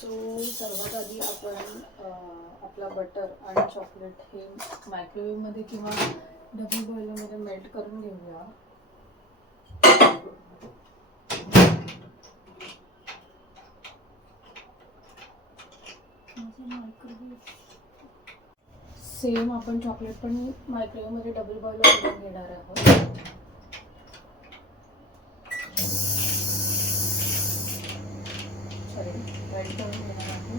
सर्वात आधी आपण आपला बटर आणि चॉकलेट हे मायक्रोवेव्हमध्ये किंवा डबल बॉयलरमध्ये मेल्ट करून घेऊया. सेम आपण चॉकलेट पण मायक्रोवेव्हमध्ये डबल बॉयलर करून घेणार आहोत. मेल्ट करून घेणार आहोत.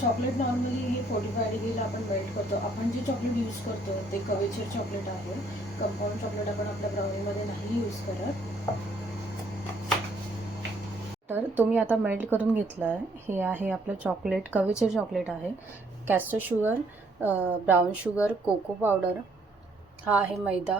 चॉकलेट नॉर्मली हे 45 डिग्रीला आपण मेल्ट करतो. आपण जे चॉकलेट यूज करतो ते कवेचर चॉकलेट आहे. कंपाऊंड चॉकलेट आपण आपल्या ब्राउनीमध्ये नाही यूज करत. तर तुम्ही आता मेल्ट करून घेतलं आहे. हे आहे आपलं चॉकलेट, कवेचर चॉकलेट आहे. Caster sugar, brown sugar, cocoa powder, हा आहे मैदा,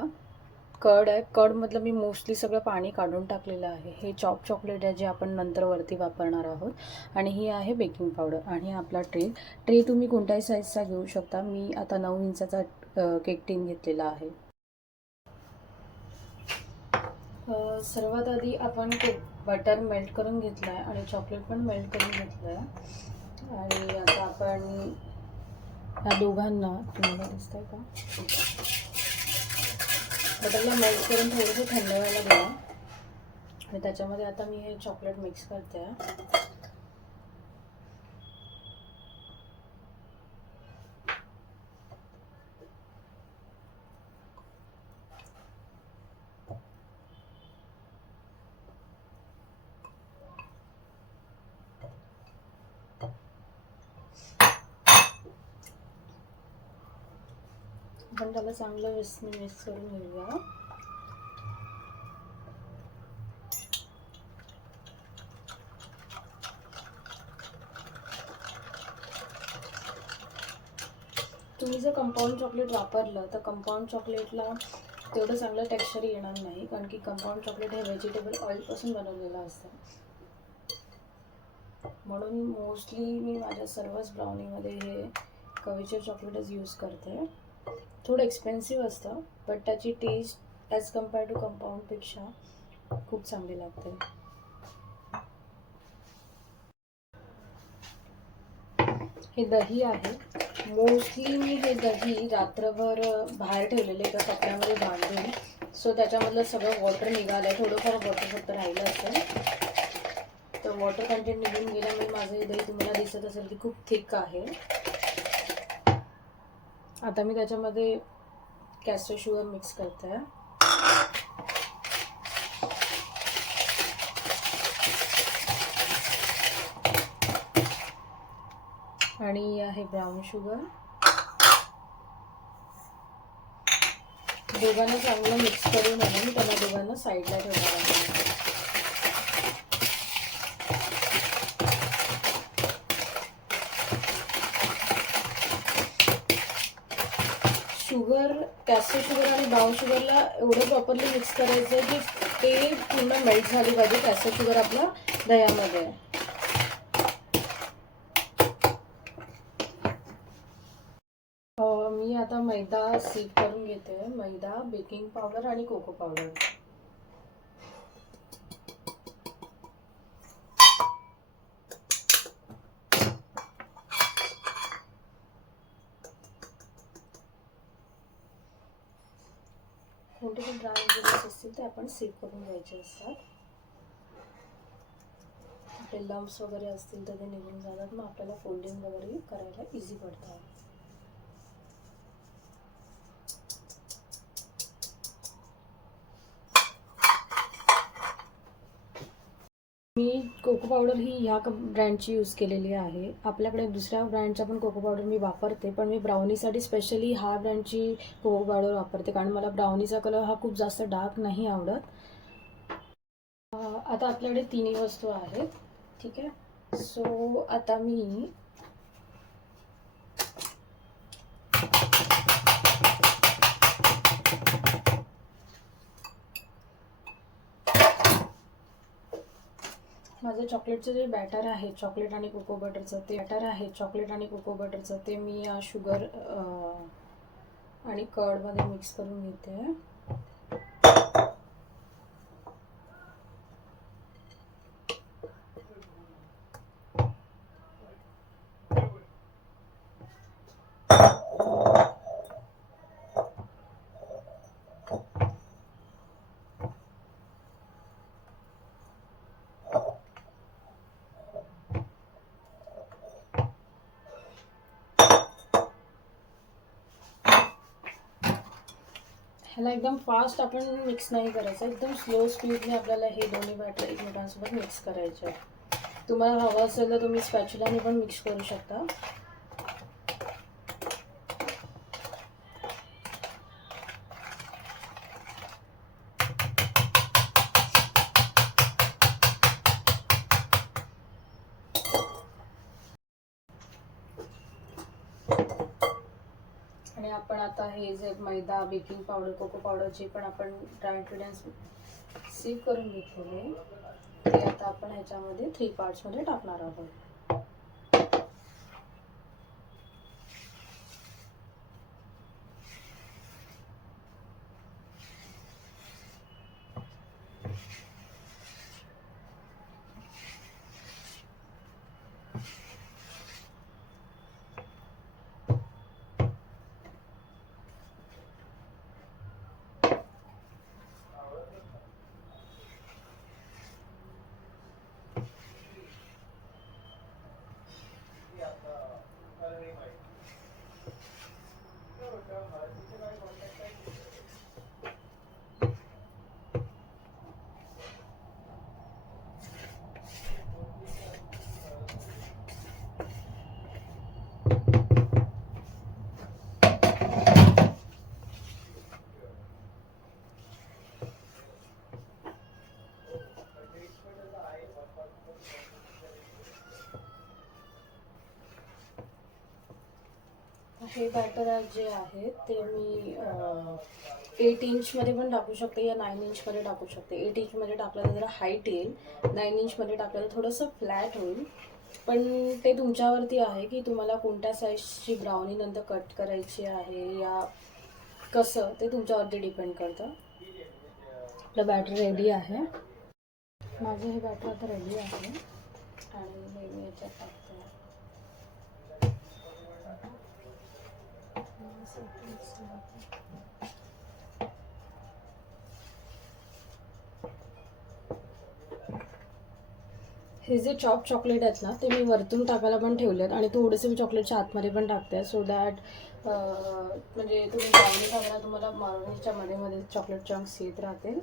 कर्ड आहे. कर्डमधलं मी मोस्टली सगळं पाणी काढून टाकलेलं आहे. हे चॉकलेट आहे जे आपण नंतर वरती वापरणार आहोत. आणि ही आहे बेकिंग पावडर. आणि आपला ट्रे तुम्ही कोणत्याही साईजचा घेऊ शकता. मी आता 9 इंचाचा केक टीन घेतलेला आहे. सर्वात आधी आपण बटर मेल्ट करून घेतलं आहे आणि चॉकलेट पण मेल्ट करून घेतलं आहे. आणि आता आपण ह्या दोघांना, तुम्हाला दिसत आहे का, बटरला मेल्ट करून थोडंसं थंड व्हायला द्या. आणि त्याच्यामध्ये आता मी हे चॉकलेट मिक्स करते आहे. आपण त्याला चांगलं मिक्स करून घेऊया. तुम्ही जर कंपाऊंड चॉकलेट वापरलं तर कंपाऊंड चॉकलेटला तेवढं चांगलं टेक्स्चर येणार नाही, कारण की कंपाऊंड चॉकलेट हे व्हेजिटेबल ऑइलपासून बनवलेलं असतं. म्हणून मोस्टली मी माझ्या सर्वच ब्राउनीमध्ये हे कवेचर चॉकलेटच यूज करते. थोडं एक्सपेन्सिव्ह असतं, बट त्याची टेस्ट ॲज कम्पेअर टू कंपाऊंडपेक्षा खूप चांगली लागते. हे दही आहे. मोस्टली मी हे दही रात्रभर बाहेर ठेवलेले एका कपड्यामध्ये बांधून. सो त्याच्यामधलं सगळं वॉटर निघालं आहे. थोडंफार वॉटर फक्त राहिलं असेल, तर वॉटर कंटेंट निघून गेल्यामुळे माझं हे दही तुम्हाला दिसत असेल की खूप थिक आहे. आता मी त्याच्यामध्ये कॅस्टर शुगर मिक्स करते आहे. आणि आहे ब्राउन शुगर. दोघांना चांगलं मिक्स करून आणि मी त्यांना दोघांना साईडला ठेवणार आहे. शुगर, कॅस्टर शुगर आणि ब्राउन शुगरला एवढं प्रॉपरली मिक्स करायचं आहे की ते पूर्ण मेल्ट झाली पाहिजे कॅस्टर शुगर आपल्या दह्यामध्ये. मी आता मैदा सीप करून घेते. मैदा, बेकिंग पावडर आणि कोको पावडर. कोणते पण ड्राय इंग्रेडियंट्स असतील ते आपण सीप करून घ्यायचे असतात. आपले लम्प्स वगैरे असतील तर ते निघून जातात. मग आपल्याला फोल्डिंग वगैरे करायला इझी पडतं. मी कोको पावडर ही ह्या ब्रँडची यूज केलेली आहे. आपल्याकडे दुसऱ्या ब्रँडच्या पण कोको पावडर मी वापरते, पण मी ब्राउनीसाठी स्पेशली हा ब्रँडची कोको पावडर वापरते, कारण मला ब्राउनीचा कलर हा खूप जास्त डार्क नाही आवडत. आता आपल्याकडे तिन्ही वस्तू आहेत. ठीक आहे. सो आता मी माझं चॉकलेटचं जे बॅटर आहे, चॉकलेट आणि कोको बटरचं ते मी शुगर आणि कर्डमध्ये मिक्स करून घेते. ह्याला एकदम फास्ट आपण मिक्स नाही करायचं, एकदम स्लो स्पीडने आपल्याला हे दोन्ही बॅटर एकमेकांसोबत मिक्स करायचे आहे. तुम्हाला हवं असेल तर तुम्ही स्पॅच्युलाने पण मिक्स करू शकता. आणि आपण आता हे जे मैदा, बेकिंग पावडर, कोको पावडर जे पण आपण ड्राय इंग्रेडियंट्स सीव करून घेतलेले ते आता आपण ह्याच्यामध्ये 3 पार्ट्समध्ये टाकणार आहोत. हे बॅटर जे आहे ते मी 8 इंचमध्ये पण टाकू शकते या 9 इंचमध्ये टाकू शकते. 8 इंचमध्ये टाकलं तर जरा हाईट येईल, 9 इंचमध्ये टाकलं तर थोडंसं फ्लॅट होईल. पण ते तुमच्यावरती आहे की तुम्हाला कोणत्या साईजची ब्राउनी नंतर कट करायची आहे या कसं, ते तुमच्यावरती डिपेंड करतं. आपलं बॅटर रेडी आहे. माझं हे बॅटर आता रेडी आहे आणि हे मी याच्यात टाकते. हे जे चॉप चॉकलेट आहेत ना ते मी वरतून टाकायला पण ठेवलेत आणि थोडेसे मी चॉकलेटच्या आतमध्ये पण टाकते सो दॅट म्हणजे तुम्ही ब्राउनी खायला तुम्हाला ब्राउनीच्या मध्ये मध्ये चॉकलेट चंक्स येत राहतील.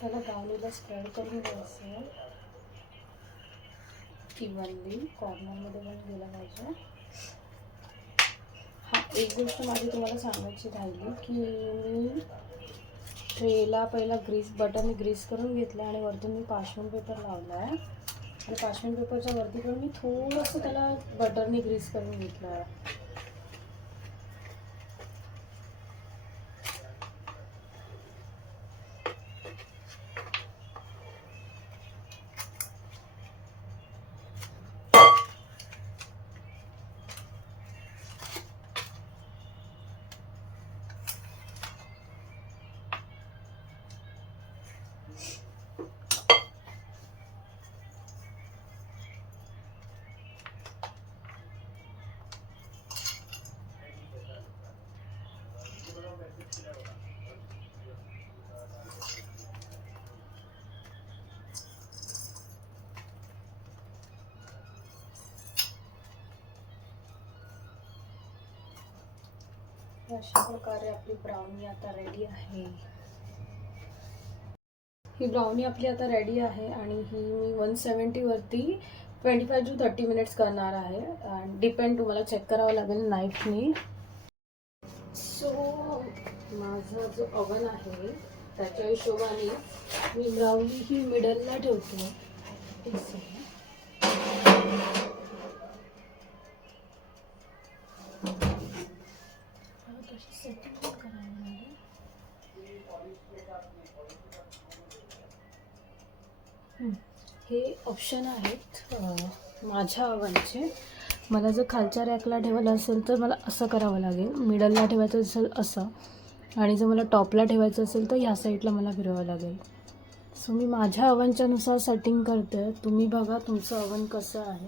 त्याला ब्राउनीला स्प्रेड करून घ्यायचं इव्हनली, कॉर्नरमध्ये पण गेला पाहिजे. हा एक गोष्ट माझी तुम्हाला सांगायची राहिली की मी ट्रेला पहिला बटरने ग्रीस करून घेतलं आणि वरतून मी पार्चमेंट पेपर लावला आहे आणि पार्चमेंट पेपरच्या वरती पण मी थोडंसं त्याला बटरने ग्रीस करून घेतलं आहे. अशा प्रकारे आपली ब्राउनी आता रेडी आहे. ही ब्राउनी आपली आता रेडी आहे आणि ही मी 170 वरती 25 to 30 मिनिट्स करणार आहे. डिपेंड तुम्हाला चेक करावं लागेल नाईफनी. सो माझा जो ओव्हन आहे त्याच्या हिशोबाने मी ब्राउनी ही मिडलला ठेवते. हे ऑप्शन आहेत माझ्या ओव्हनचे. मला जर खालच्या रॅकला ठेवायला असेल तर मला असं करावं लागेल, मिडलला ठेवायचं असेल असं, आणि जर मला टॉपला ठेवायचं असेल तर ह्या साईडला मला फिरवावं लागेल. सो मी माझ्या ओव्हनच्यानुसार सेटिंग करते. तुम्ही बघा तुमचं ओव्हन कसं आहे.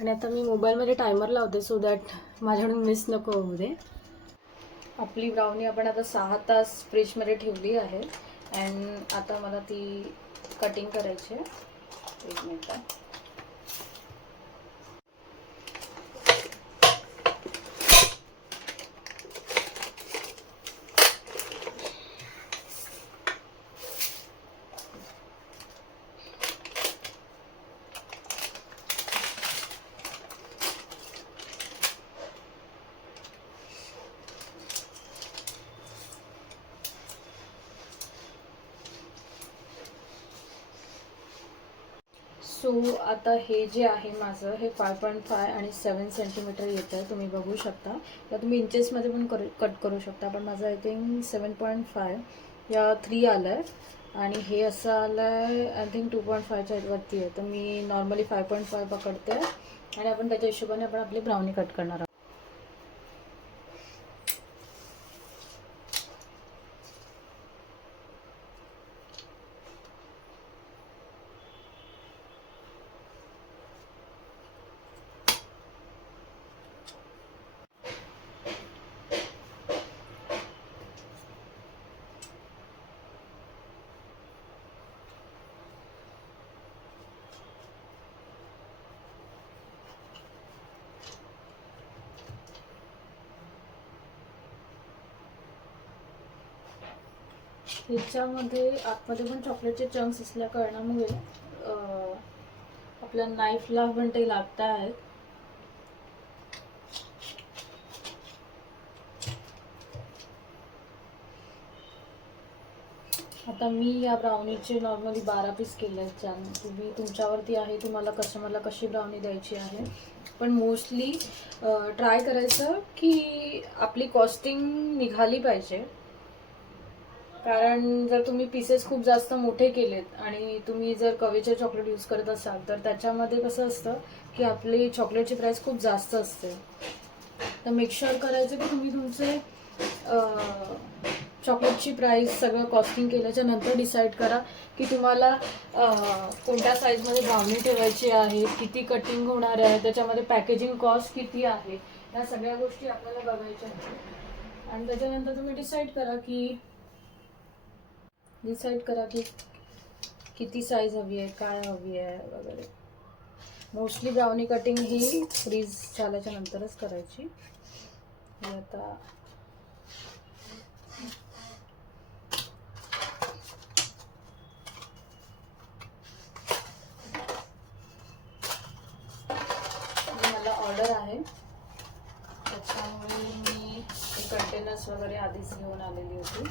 आणि आता मी मोबाईलमध्ये टायमर लावते सो दॅट माझ्याकडून मिस नको होऊ दे. आपली ब्राउनी आपण आता 6 तास फ्रीजमध्ये ठेवली आहे. अँड आता मला ती कटिंग करायची आहे. 1 मिनिट. सो आता हे जे आहे माझं हे 5.5 आणि 7 सेंटीमीटर येतं आहे. तुम्ही बघू शकता. तर तुम्ही इंचेसमध्ये पण कट करू शकता. पण माझं आय थिंक 7.5 या 3 आलं आहे आणि हे असं आलं आहे आय थिंक 2.5च्या वरती आहे. तर मी नॉर्मली 5.5 पकडते आणि आपण त्याच्या हिशोबाने आपण आपली ब्राउनी कट करणार आहोत. ह्याच्यामध्ये आतमध्ये पण चॉकलेटचे चंक्स असल्या कारणामुळे आपल्या नाईफला पण ते लागत आहेत. आता मी या ब्राउनीचे नॉर्मली 12 पीस केले आहेत. तुम्ही तुमच्यावरती आहे तुम्हाला कस्टमरला कशी ब्राउनी द्यायची आहे. पण मोस्टली ट्राय करायचं की आपली कॉस्टिंग निघाली पाहिजे. कारण जर तुम्ही पीसेस खूप जास्त मोठे केलेत आणि तुम्ही जर कवेचे चॉकलेट यूज करत असाल तर त्याच्यामध्ये कसं असतं की आपली चॉकलेटची प्राईस खूप जास्त असते. तर मेक शुअर करायचं की तुम्ही तुमचे चॉकलेटची प्राईस सगळं कॉस्टिंग केल्याच्या नंतर डिसाईड करा की तुम्हाला कोणत्या साईजमध्ये ब्राउनी ठेवायची आहे, किती कटिंग होणार आहे, त्याच्यामध्ये पॅकेजिंग कॉस्ट किती आहे, या सगळ्या गोष्टी आपल्याला बघायच्या आहेत. आणि त्याच्यानंतर तुम्ही डिसाईड करा की किती साईज हवी आहे, काय हवी आहे वगैरे. मोस्टली ब्राउनी कटिंग ही फ्रीज झाल्याच्या नंतरच करायची. आता मला ऑर्डर आहे त्याच्यामुळे मी कंटेनर्स वगैरे आधीच घेऊन आलेली होती.